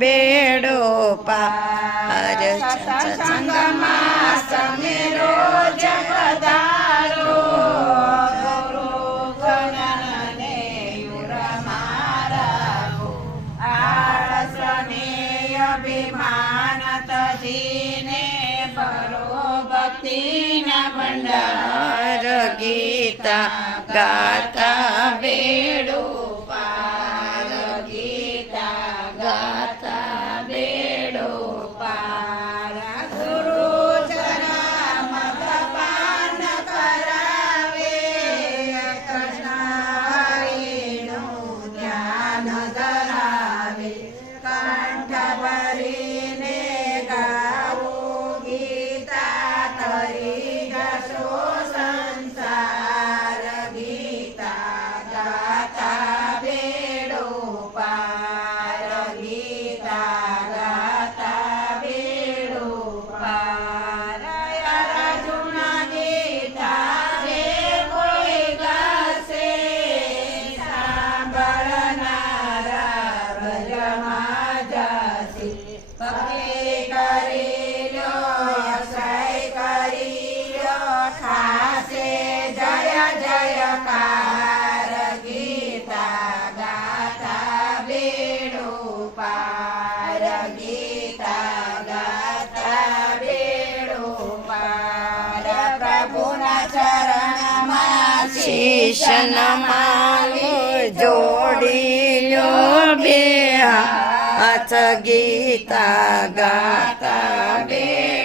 બેડો પાર સત્સંગમાં તમે રોજ પધારો ગુરુ જ્ઞાનને યુરમારા આળસને અભિમાન તજીને પરો ભક્તિના ભંડાર ગીતા ગાતા બેડો પાર ગીતા ગાતા બેડો પાર ગુરુ ચરણ પાન કરાવે કૃષ્ણનું ધ્યાન ધરાવે કંઠ ભરીને ગાવું ગીતા તરી જશો સંસાર ગીતા ગાતા બેડો પાર ગીતા ગાતા બેડો પાર અર્જુન ગીતા રે કોઈ ગાશે સાંભળનારા બ્રજમાં જશે ભક્તિ કરી લો અક્ષય કરી લો ઠાસે જય જયકાર ગીતા ગાતા બેડો પાર ગીતા ગાતા બેડો પાર પ્રભુના ચરણમાં શીશ નમાવો જોડી લો બે હાથ ગીતા ગાતા બેડો